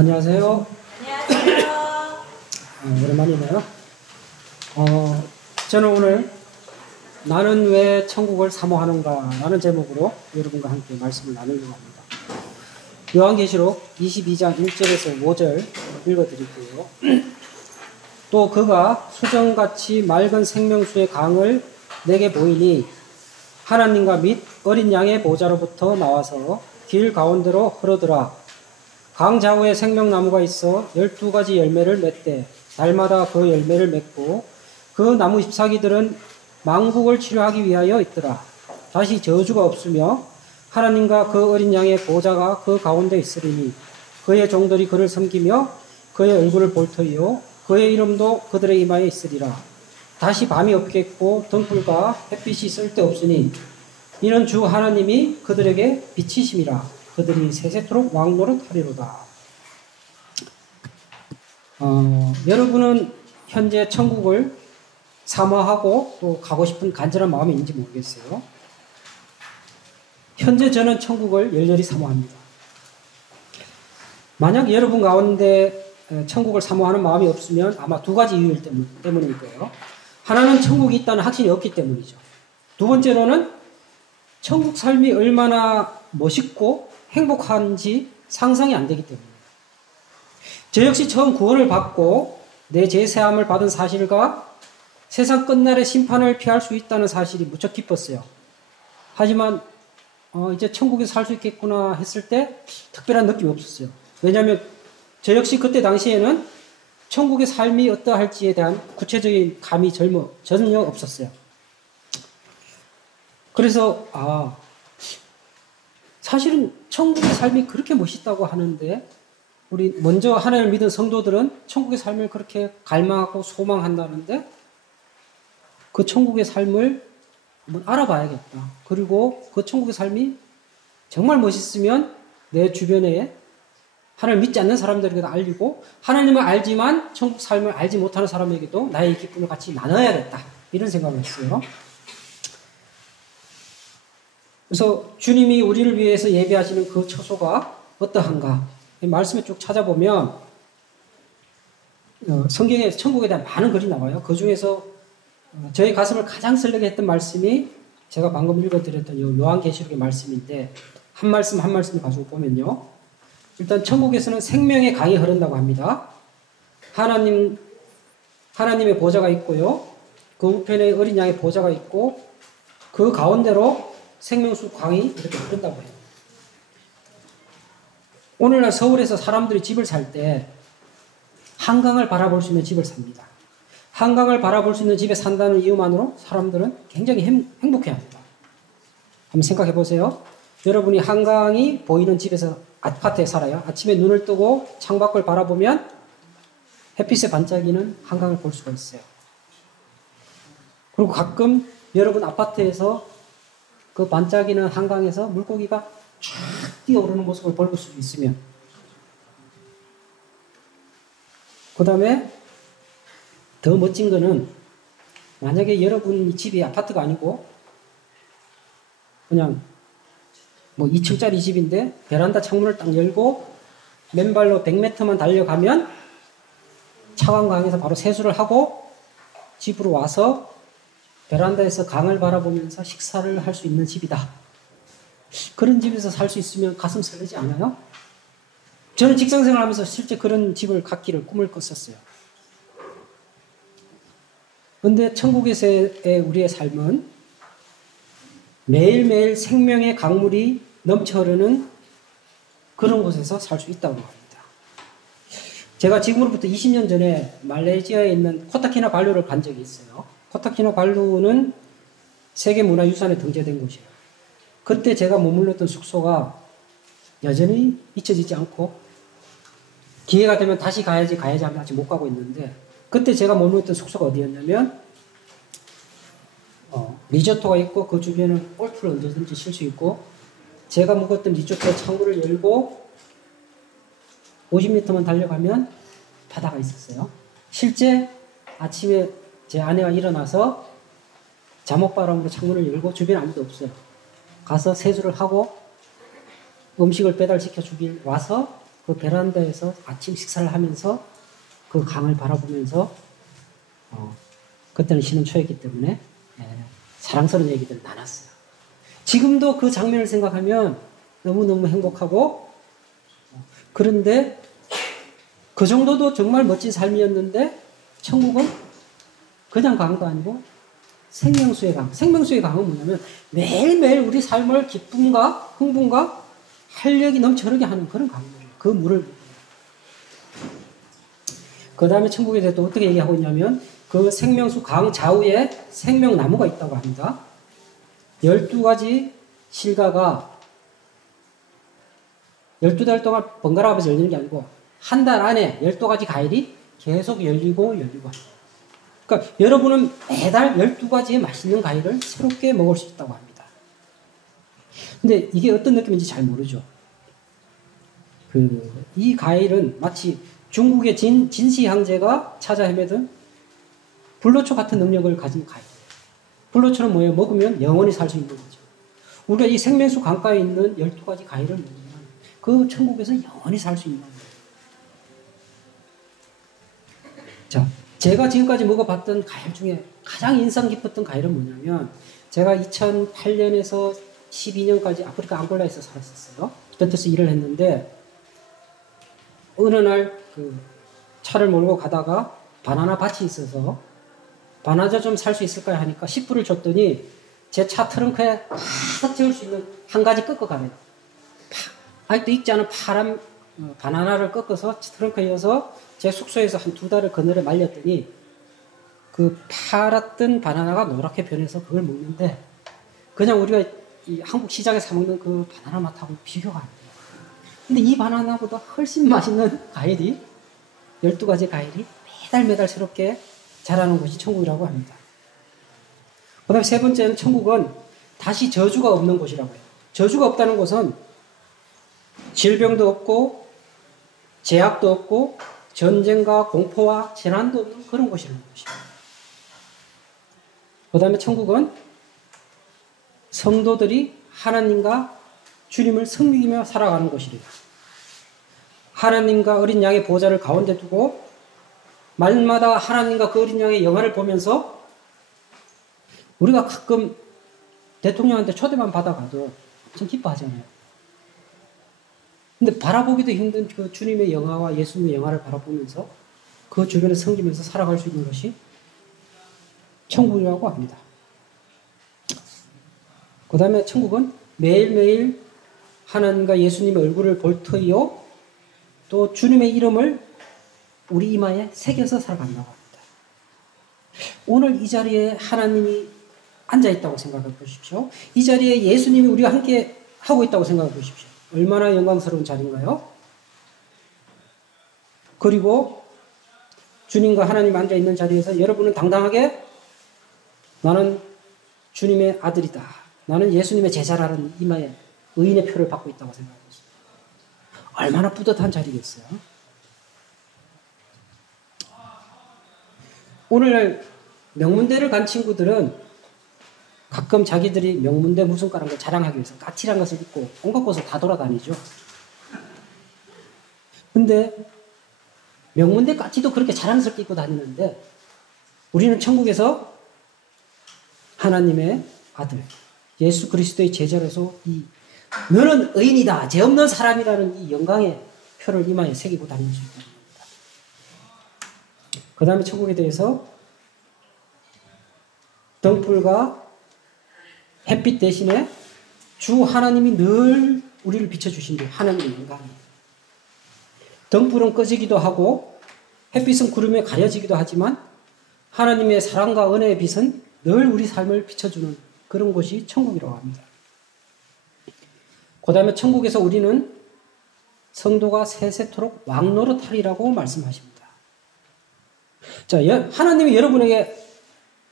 안녕하세요. 안녕하세요. 오랜만이네요. 저는 오늘 나는 왜 천국을 사모하는가 라는 제목으로 여러분과 함께 말씀을 나누려고 합니다. 요한계시록 22장 1절에서 5절 읽어드릴게요. 또 그가 수정같이 맑은 생명수의 강을 내게 보이니 하나님과 및 어린 양의 보좌로부터 나와서 길 가운데로 흐르더라. 강 좌우에 생명나무가 있어 12가지 열매를 맺되 달마다 그 열매를 맺고 그 나무 잎사귀들은 망국을 치료하기 위하여 있더라. 다시 저주가 없으며 하나님과 그 어린 양의 보좌가 그 가운데 있으리니 그의 종들이 그를 섬기며 그의 얼굴을 볼 터이요 그의 이름도 그들의 이마에 있으리라. 다시 밤이 없겠고 등불과 햇빛이 쓸데없으니 이는 주 하나님이 그들에게 빛이심이라. 그들이 세세토록 왕노릇하리로다. 여러분은 현재 천국을 사모하고 또 가고 싶은 간절한 마음이 있는지 모르겠어요. 현재 저는 천국을 열렬히 사모합니다. 만약 여러분 가운데 천국을 사모하는 마음이 없으면 아마 두 가지 이유 때문일 거예요. 하나는 천국이 있다는 확신이 없기 때문이죠. 두 번째로는 천국 삶이 얼마나 멋있고 행복한지 상상이 안 되기 때문입니다. 저 역시 처음 구원을 받고 내 죄사함을 받은 사실과 세상 끝날의 심판을 피할 수 있다는 사실이 무척 기뻤어요. 하지만 이제 천국에서 살 수 있겠구나 했을 때 특별한 느낌이 없었어요. 왜냐하면 저 역시 그때 당시에는 천국의 삶이 어떠할지에 대한 구체적인 감이 전혀 없었어요. 그래서 사실은 천국의 삶이 그렇게 멋있다고 하는데 우리 먼저 하나님을 믿은 성도들은 천국의 삶을 그렇게 갈망하고 소망한다는데 그 천국의 삶을 한번 알아봐야겠다. 그리고 그 천국의 삶이 정말 멋있으면 내 주변에 하나님을 믿지 않는 사람들에게도 알리고 하나님을 알지만 천국 삶을 알지 못하는 사람에게도 나의 기쁨을 같이 나눠야겠다. 이런 생각을 했어요. 그래서 주님이 우리를 위해서 예배하시는 그 처소가 어떠한가? 말씀에 쭉 찾아보면 성경에 천국에 대한 많은 글이 나와요. 그 중에서 저희 가슴을 가장 설레게 했던 말씀이 제가 방금 읽어드렸던 요한계시록의 말씀인데 한 말씀 한 말씀 가지고 보면요. 일단 천국에서는 생명의 강이 흐른다고 합니다. 하나님의 보좌가 있고요. 그 우편에 어린 양의 보좌가 있고 그 가운데로 생명수 강이 이렇게 흐른다고 해요. 오늘날 서울에서 사람들이 집을 살 때 한강을 바라볼 수 있는 집을 삽니다. 한강을 바라볼 수 있는 집에 산다는 이유만으로 사람들은 굉장히 행복해합니다. 한번 생각해 보세요. 여러분이 한강이 보이는 집에서 아파트에 살아요. 아침에 눈을 뜨고 창밖을 바라보면 햇빛에 반짝이는 한강을 볼 수가 있어요. 그리고 가끔 여러분 아파트에서 그 반짝이는 한강에서 물고기가 쫙 뛰어오르는 모습을 볼 수 있으면 그 다음에 더 멋진 거는 만약에 여러분 집이 아파트가 아니고 그냥 2층짜리 집인데 베란다 창문을 딱 열고 맨발로 100m만 달려가면 차관강에서 바로 세수를 하고 집으로 와서 베란다에서 강을 바라보면서 식사를 할 수 있는 집이다. 그런 집에서 살 수 있으면 가슴 설레지 않아요? 저는 직장생활 하면서 실제 그런 집을 갖기를 꿈을 꿨었어요. 그런데 천국에서의 우리의 삶은 매일매일 생명의 강물이 넘쳐 흐르는 그런 곳에서 살 수 있다고 합니다. 제가 지금으로부터 20년 전에 말레이시아에 있는 코타키나발루를 간 적이 있어요. 코타키나발루는 세계문화유산에 등재된 곳이에요. 그때 제가 머물렀던 숙소가 여전히 잊혀지지 않고 기회가 되면 다시 가야지 하면 아직 못 가고 있는데 그때 제가 머물렀던 숙소가 어디였냐면 리조트가 있고 그 주변은 골프를 언제든지 칠 수 있고 제가 묵었던 리조트의 창문을 열고 50m만 달려가면 바다가 있었어요. 실제 아침에 제 아내가 일어나서 잠옷바람으로 창문을 열고 주변에 아무도 없어요. 가서 세수를 하고 음식을 배달시켜 주길 와서 그 베란다에서 아침 식사를 하면서 그 강을 바라보면서 그때는 신혼 초였기 때문에 사랑스러운 얘기들을 나눴어요. 지금도 그 장면을 생각하면 너무너무 행복하고 그런데 그 정도도 정말 멋진 삶이었는데 천국은 그냥 강도 아니고 생명수의 강. 생명수의 강은 뭐냐면 매일매일 우리 삶을 기쁨과 흥분과 활력이 넘쳐나게 하는 그런 강이에요. 그 물을. 그 다음에 천국에 대해서 또 어떻게 얘기하고 있냐면 그 생명수 강 좌우에 생명나무가 있다고 합니다. 12가지 실과가 12달 동안 번갈아 가면서 열리는 게 아니고 한 달 안에 12가지 과일이 계속 열리고 합니다. 그러니까 여러분은 매달 12가지의 맛있는 과일을 새롭게 먹을 수 있다고 합니다. 근데 이게 어떤 느낌인지 잘 모르죠. 이 과일은 마치 중국의 진시 황제가 찾아 헤매던 불로초 같은 능력을 가진 과일. 불로초는 뭐예요? 먹으면 영원히 살 수 있는 거죠. 우리가 이 생명수 강가에 있는 12가지 과일을 먹으면 그 천국에서 영원히 살 수 있는 거예요. 자, 제가 지금까지 먹어봤던 과일 중에 가장 인상 깊었던 과일은 뭐냐면 제가 2008년에서 12년까지 아프리카 앙골라에서 살았었어요. 벤투스 일을 했는데 어느 날 차를 몰고 가다가 바나나 밭이 있어서 바나나 좀 살 수 있을까요? 하니까 10불을 줬더니 제 차 트렁크에 가득 채울 수 있는 한 가지 꺾어가네요. 아직도 익지 않은 파란 바나나를 꺾어서 트렁크에 이어서 제 숙소에서 한 2달을 그늘에 말렸더니 그 파랗던 바나나가 노랗게 변해서 그걸 먹는데 그냥 우리가 이 한국 시장에서 사 먹는 그 바나나 맛하고 비교가 안 돼요. 근데 이 바나나보다 훨씬 맛있는 과일이 12가지 과일이 매달 새롭게 자라는 곳이 천국이라고 합니다. 그 다음에 세 번째는 천국은 다시 저주가 없는 곳이라고 해요. 저주가 없다는 것은 질병도 없고 제약도 없고 전쟁과 공포와 재난도 없는 그런 곳이라는 것입니다. 그 다음에 천국은 성도들이 하나님과 주님을 섬기며 살아가는 곳이래요. 하나님과 어린 양의 보좌를 가운데 두고 말마다 하나님과 그 어린 양의 영화를 보면서 우리가 가끔 대통령한테 초대만 받아가도 좀 기뻐하잖아요. 근데 바라보기도 힘든 그 주님의 영화와 예수님의 영화를 바라보면서 그 주변에 섬기면서 살아갈 수 있는 것이 천국이라고 합니다. 그 다음에 천국은 매일매일 하나님과 예수님의 얼굴을 볼 터이요 또 주님의 이름을 우리 이마에 새겨서 살아간다고 합니다. 오늘 이 자리에 하나님이 앉아있다고 생각해 보십시오. 이 자리에 예수님이 우리와 함께 하고 있다고 생각해 보십시오. 얼마나 영광스러운 자리인가요? 그리고 주님과 하나님 앉아있는 자리에서 여러분은 당당하게 나는 주님의 아들이다. 나는 예수님의 제자라는 이마에 의인의 표를 받고 있다고 생각해 보십시오. 얼마나 뿌듯한 자리겠어요? 오늘날 명문대를 간 친구들은 가끔 자기들이 명문대 무슨 과라는 걸 자랑하기 위해서 까칠한 것을 입고 온갖 곳을 다 돌아다니죠. 근데 명문대 까치도 그렇게 자랑스럽게 입고 다니는데 우리는 천국에서 하나님의 아들 예수 그리스도의 제자로서 너는 의인이다 죄 없는 사람이라는 이 영광의 표를 이마에 새기고 다닐 수 있다는 겁니다. 그 다음에 천국에 대해서 등불과 햇빛 대신에 주 하나님이 늘 우리를 비춰주신다. 하나님의 영광이에요. 등불은 꺼지기도 하고 햇빛은 구름에 가려지기도 하지만 하나님의 사랑과 은혜의 빛은 늘 우리 삶을 비춰주는 그런 곳이 천국이라고 합니다. 그 다음에 천국에서 우리는 성도가 세세토록 왕노릇하리라고 말씀하십니다. 자, 하나님이 여러분에게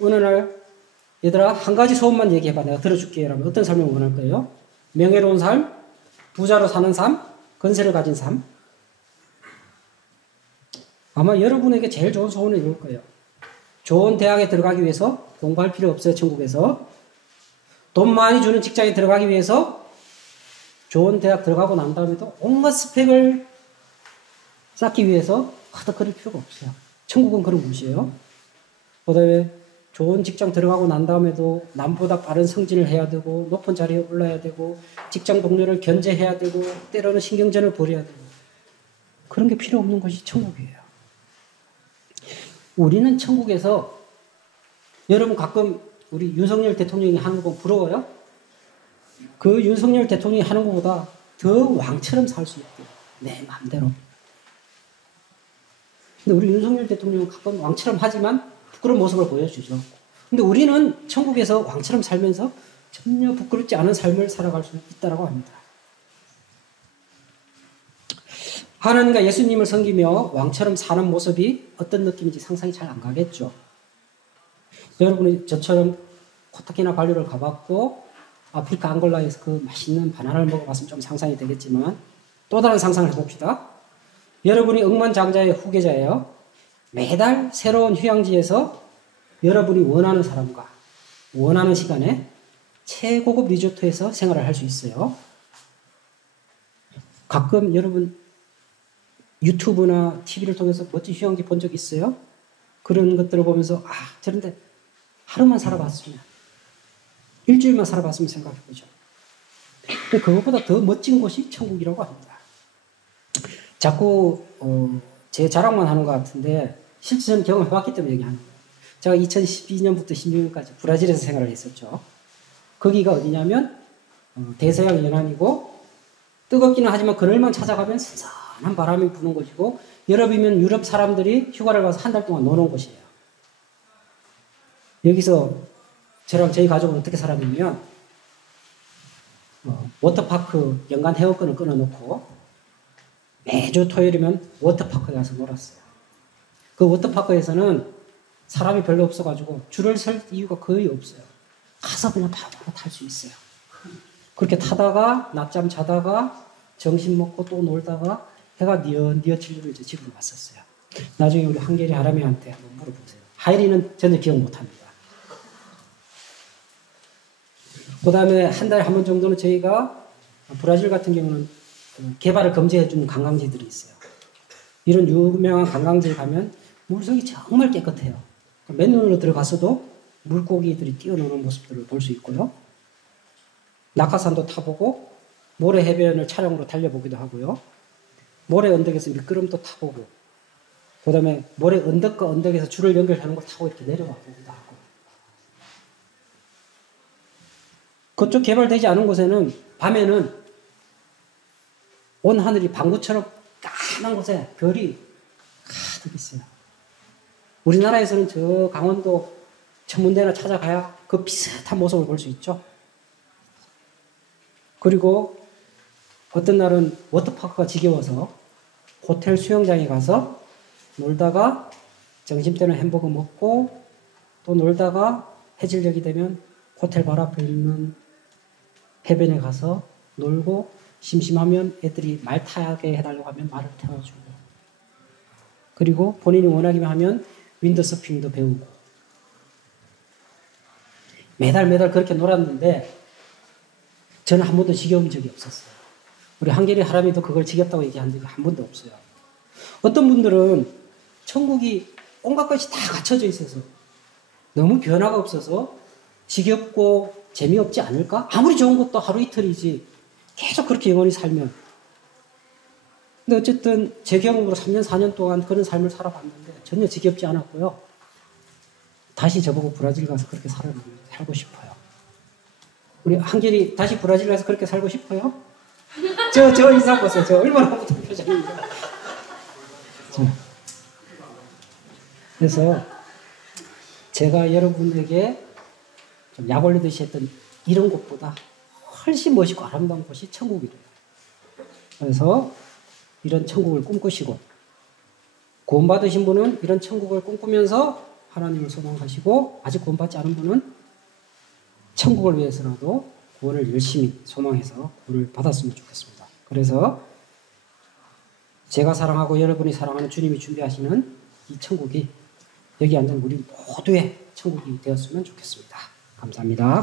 어느 날 얘들아 한 가지 소원만 얘기해봐. 내가 들어줄게. 라면 어떤 삶을 원할 거예요? 명예로운 삶, 부자로 사는 삶, 건세를 가진 삶. 아마 여러분에게 제일 좋은 소원은 이럴 거예요. 좋은 대학에 들어가기 위해서 공부할 필요 없어요. 천국에서. 돈 많이 주는 직장에 들어가기 위해서 좋은 대학 들어가고 난 다음에도 온갖 스펙을 쌓기 위해서 허덕거릴 필요가 없어요. 천국은 그런 곳이에요. 그 다음에 좋은 직장 들어가고 난 다음에도 남보다 빠른 승진을 해야 되고 높은 자리에 올라야 되고 직장 동료를 견제해야 되고 때로는 신경전을 벌여야 되고 그런 게 필요 없는 것이 천국이에요. 우리는 천국에서 여러분 가끔 우리 윤석열 대통령이 하는 거 부러워요? 그 윤석열 대통령이 하는 것보다 더 왕처럼 살 수 있대요. 내 마음대로. 근데 우리 윤석열 대통령은 가끔 왕처럼 하지만 부끄러운 모습을 보여주죠. 근데 우리는 천국에서 왕처럼 살면서 전혀 부끄럽지 않은 삶을 살아갈 수 있다고 합니다. 하나님과 예수님을 섬기며 왕처럼 사는 모습이 어떤 느낌인지 상상이 잘 안 가겠죠. 여러분이 저처럼 코타키나발루를 가봤고 아프리카 앙골라에서 그 맛있는 바나나를 먹어봤으면 좀 상상이 되겠지만 또 다른 상상을 해봅시다. 여러분이 억만장자의 후계자예요. 매달 새로운 휴양지에서 여러분이 원하는 사람과 원하는 시간에 최고급 리조트에서 생활을 할 수 있어요. 가끔 여러분 유튜브나 TV를 통해서 멋진 휴양지 본 적 있어요? 그런 것들을 보면서 저런데 하루만 살아봤으면 일주일만 살아봤으면 생각해보죠. 근데 그것보다 더 멋진 곳이 천국이라고 합니다. 자꾸 제 자랑만 하는 것 같은데 실제 저는 경험해봤기 때문에 얘기하는 거예요. 제가 2012년부터 16년까지 브라질에서 생활을 했었죠. 거기가 어디냐면 대서양 연안이고 뜨겁기는 하지만 그늘만 찾아가면 선선한 바람이 부는 곳이고 여름이면 유럽 사람들이 휴가를 가서 한 달 동안 노는 곳이에요. 여기서 저랑 저희 가족은 어떻게 살았냐면 워터파크 연간 회원권을 끊어놓고 매주 토요일이면 워터파크에 가서 놀았어요. 그 워터파크에서는 사람이 별로 없어가지고 줄을 설 이유가 거의 없어요. 가서 그냥 바로 탈 수 있어요. 그렇게 타다가 낮잠 자다가 점심 먹고 또 놀다가 해가 뉘어칠 일을 이제 집으로 왔었어요. 나중에 우리 한결이 하람이한테 한번 물어보세요. 하이리는 전혀 기억 못합니다. 그 다음에 한 달에 한 번 정도는 저희가 브라질 같은 경우는 개발을 금지해주는 관광지들이 있어요. 이런 유명한 관광지에 가면 물속이 정말 깨끗해요. 맨눈으로 들어가서도 물고기들이 뛰어노는 모습들을 볼 수 있고요. 낙하산도 타보고 모래 해변을 차량으로 달려보기도 하고요. 모래 언덕에서 미끄럼도 타보고 그 다음에 모래 언덕과 언덕에서 줄을 연결하는 걸 타고 이렇게 내려와 보기도 하고 그쪽 개발되지 않은 곳에는 밤에는 온 하늘이 방구처럼 까만 곳에 별이 가득 있어요. 우리나라에서는 저 강원도 천문대나 찾아가야 그 비슷한 모습을 볼 수 있죠. 그리고 어떤 날은 워터파크가 지겨워서 호텔 수영장에 가서 놀다가 점심때는 햄버거 먹고 또 놀다가 해질녘이 되면 호텔 바로 앞에 있는 해변에 가서 놀고 심심하면 애들이 말 타게 해달라고 하면 말을 태워주고 그리고 본인이 원하기만 하면 윈드서핑도 배우고 매달 그렇게 놀았는데 저는 한 번도 지겨운 적이 없었어요. 우리 한결이 하람이도 그걸 지겹다고 얘기한 적이 한 번도 없어요. 어떤 분들은 천국이 온갖 것이 다 갖춰져 있어서 너무 변화가 없어서 지겹고 재미없지 않을까? 아무리 좋은 것도 하루 이틀이지 계속 그렇게 영원히 살면. 근데 어쨌든 제 경험으로 3년 4년 동안 그런 삶을 살아봤는데 전혀 지겹지 않았고요. 다시 저보고 브라질 가서 그렇게 살고 싶어요. 우리 한결이 다시 브라질 가서 그렇게 살고 싶어요? 저 인상 보세요. 저 얼마나 못한 표정입니다. 그래서 제가 여러분에게 좀 약 올리듯이 했던 이런 곳보다 훨씬 멋있고 아름다운 곳이 천국이래요. 그래서 이런 천국을 꿈꾸시고 구원받으신 분은 이런 천국을 꿈꾸면서 하나님을 소망하시고 아직 구원받지 않은 분은 천국을 위해서라도 구원을 열심히 소망해서 구원을 받았으면 좋겠습니다. 그래서 제가 사랑하고 여러분이 사랑하는 주님이 준비하시는 이 천국이 여기 앉은 우리 모두의 천국이 되었으면 좋겠습니다. 감사합니다.